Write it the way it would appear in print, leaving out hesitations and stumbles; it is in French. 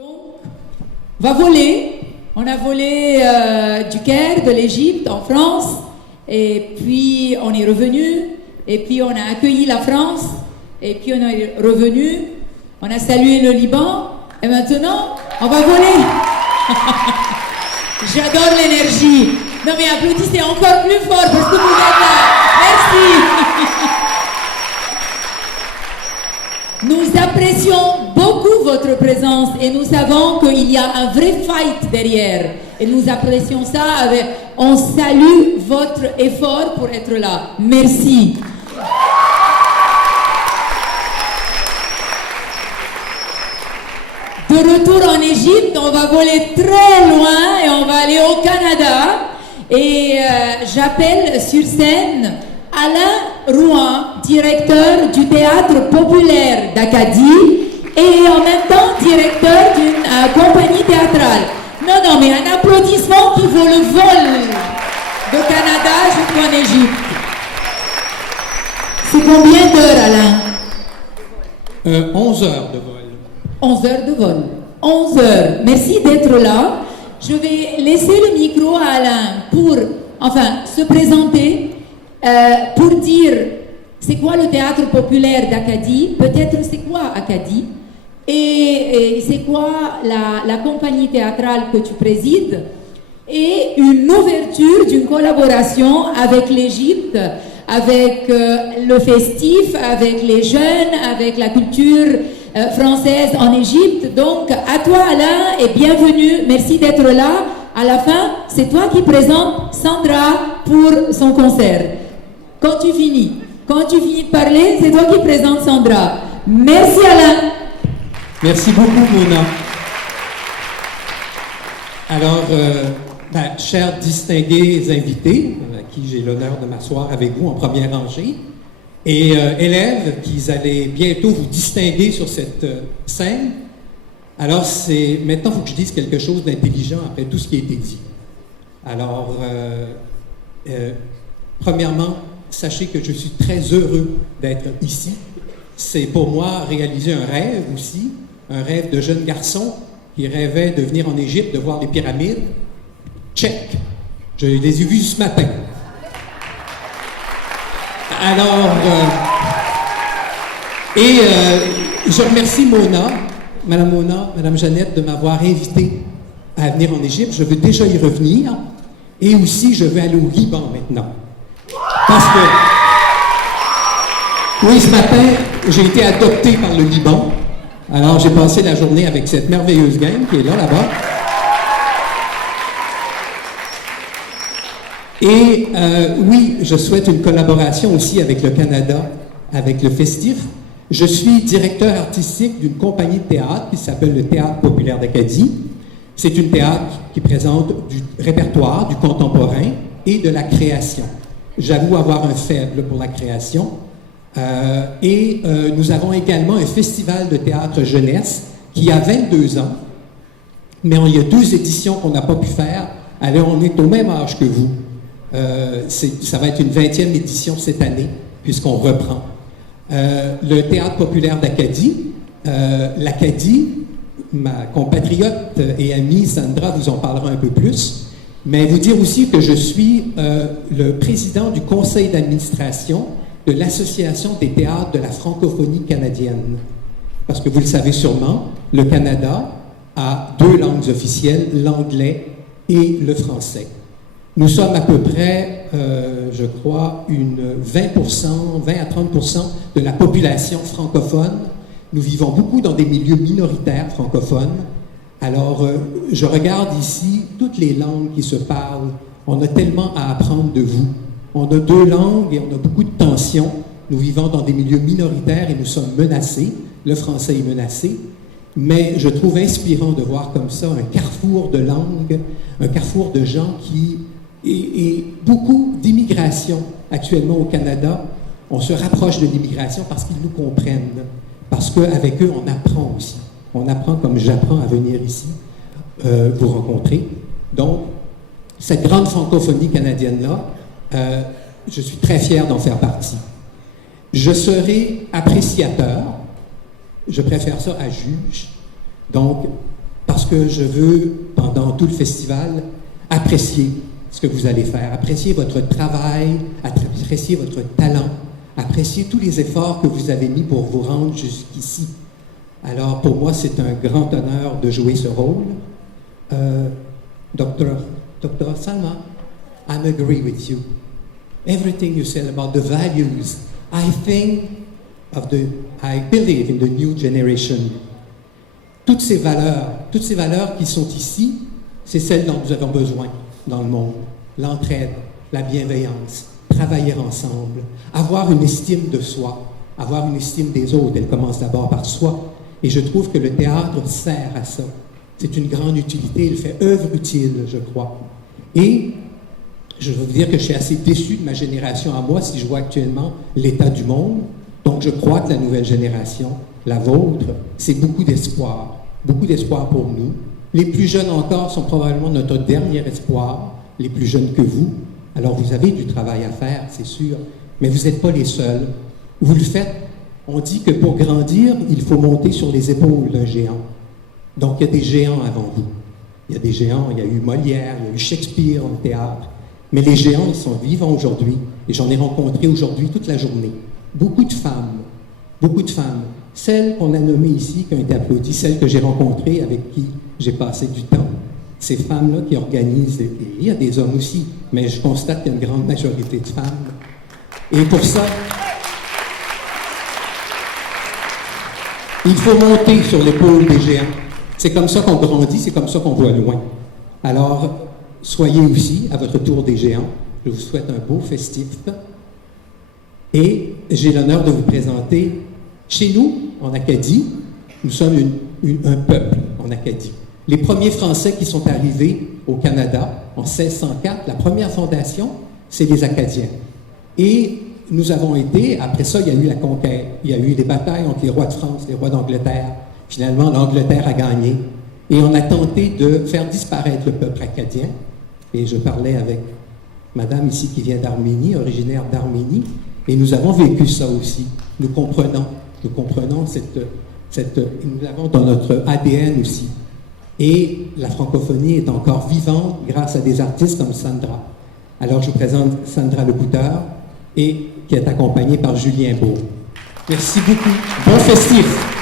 Donc, on va voler. On a volé du Caire, de l'Égypte, en France, et puis on est revenu, et puis on a accueilli la France, et puis on est revenu, on a salué le Liban, et maintenant, on va voler. J'adore l'énergie. Non mais applaudissez encore plus fort parce que vous êtes là. Merci. Nous apprécions beaucoup votre présence et nous savons qu'il y a un vrai fight derrière. Et nous apprécions ça. On salue votre effort pour être là. Merci. De retour en Égypte, on va voler très loin et on va aller au Canada. Et j'appelle sur scène Alain Rouen, directeur du Théâtre populaire d'Acadie et en même temps directeur d'une compagnie théâtrale. Non, mais un applaudissement qui vaut le vol de Canada jusqu'en Égypte. C'est combien d'heures, Alain? 11 heures de vol. 11 heures de vol. 11 heures. Merci d'être là. Je vais laisser le micro à Alain pour, se présenter, pour dire c'est quoi le théâtre populaire d'Acadie, peut-être c'est quoi Acadie, et c'est quoi la compagnie théâtrale que tu présides, et une ouverture d'une collaboration avec l'Égypte, avec le festif, avec les jeunes, avec la culture française en Égypte. Donc, à toi Alain et bienvenue, merci d'être là. À la fin, c'est toi qui présentes Sandra pour son concert. Quand tu finis de parler, c'est toi qui présentes Sandra. Merci Alain. Merci beaucoup Mona. Alors, chers distingués invités, à qui j'ai l'honneur de m'asseoir avec vous en première rangée, et élèves qui allez bientôt vous distinguer sur cette scène. Alors, maintenant, il faut que je dise quelque chose d'intelligent après tout ce qui a été dit. Alors, premièrement, sachez que je suis très heureux d'être ici. C'est pour moi réaliser un rêve aussi, un rêve de jeune garçon qui rêvait de venir en Égypte, de voir les pyramides. Check! Je les ai vus ce matin. Alors, je remercie Madame Jeannette, de m'avoir invité à venir en Égypte. Je veux déjà y revenir. Et aussi, je vais aller au Liban maintenant. Parce que, oui, ce matin, j'ai été adopté par le Liban. Alors, j'ai passé la journée avec cette merveilleuse gang qui est là-bas. Et oui, je souhaite une collaboration aussi avec le Canada, avec le festif. Je suis directeur artistique d'une compagnie de théâtre qui s'appelle le Théâtre populaire d'Acadie. C'est une théâtre qui présente du répertoire, du contemporain et de la création. J'avoue avoir un faible pour la création. Nous avons également un festival de théâtre jeunesse qui a 22 ans, mais il y a 2 éditions qu'on n'a pas pu faire. Alors, on est au même âge que vous. Ça va être une 20e édition cette année, puisqu'on reprend. Le Théâtre populaire d'Acadie, l'Acadie, ma compatriote et amie Sandra vous en parlera un peu plus, mais vous dire aussi que je suis le président du conseil d'administration de l'Association des théâtres de la francophonie canadienne. Parce que vous le savez sûrement, le Canada a 2 langues officielles, l'anglais et le français. Nous sommes à peu près, je crois, 20 à 30% de la population francophone. Nous vivons beaucoup dans des milieux minoritaires francophones. Alors, je regarde ici toutes les langues qui se parlent. On a tellement à apprendre de vous. On a 2 langues et on a beaucoup de tensions. Nous vivons dans des milieux minoritaires et nous sommes menacés. Le français est menacé. Mais je trouve inspirant de voir comme ça un carrefour de langues, un carrefour de gens et beaucoup d'immigration actuellement au Canada. On se rapproche de l'immigration parce qu'ils nous comprennent. Parce qu'avec eux, on apprend aussi. On apprend comme j'apprends à venir ici, vous rencontrer. Donc, cette grande francophonie canadienne-là, je suis très fier d'en faire partie. Je serai appréciateur. Je préfère ça à juge. Donc, que je veux, pendant tout le festival, apprécier ce que vous allez faire, apprécier votre travail, apprécier votre talent, apprécier tous les efforts que vous avez mis pour vous rendre jusqu'ici. Alors, pour moi, c'est un grand honneur de jouer ce rôle. Dr. Salma, I agree with you. Everything you said about the values, I believe in the new generation. Toutes ces valeurs qui sont ici, c'est celles dont nous avons besoin dans le monde. L'entraide, la bienveillance, travailler ensemble, avoir une estime de soi, avoir une estime des autres. Elle commence d'abord par soi. Et je trouve que le théâtre sert à ça. C'est une grande utilité, il fait œuvre utile, je crois. Et je veux vous dire que je suis assez déçu de ma génération à moi si je vois actuellement l'état du monde. Donc je crois que la nouvelle génération, la vôtre, c'est beaucoup d'espoir pour nous. Les plus jeunes encore sont probablement notre dernier espoir, les plus jeunes que vous. Alors vous avez du travail à faire, c'est sûr, mais vous n'êtes pas les seuls. Vous le faites. On dit que pour grandir, il faut monter sur les épaules d'un géant. Donc il y a des géants avant vous. Il y a des géants, il y a eu Molière, il y a eu Shakespeare en théâtre. Mais les géants, ils sont vivants aujourd'hui. Et j'en ai rencontré aujourd'hui toute la journée. Beaucoup de femmes. Celles qu'on a nommées ici, qui ont été applaudies, celles que j'ai rencontrées, avec qui j'ai passé du temps. Ces femmes-là qui organisent, et il y a des hommes aussi, mais je constate qu'il y a une grande majorité de femmes. Et pour ça, il faut monter sur l'épaule des géants. C'est comme ça qu'on grandit, c'est comme ça qu'on voit loin. Alors, soyez aussi à votre tour des géants. Je vous souhaite un beau festif. Et j'ai l'honneur de vous présenter, chez nous, en Acadie, nous sommes un peuple en Acadie. Les premiers Français qui sont arrivés au Canada en 1604, la première fondation, c'est les Acadiens. Et nous avons été, après ça, il y a eu la conquête, il y a eu les batailles entre les rois de France, les rois d'Angleterre. Finalement, l'Angleterre a gagné. Et on a tenté de faire disparaître le peuple acadien. Et je parlais avec madame ici qui vient d'Arménie, originaire d'Arménie, et nous avons vécu ça aussi. Nous comprenons nous l'avons dans notre ADN aussi. Et la francophonie est encore vivante grâce à des artistes comme Sandra. Alors, je vous présente Sandra Lecouteur, et qui est accompagnée par Julien Beau. Merci beaucoup. Bon festif!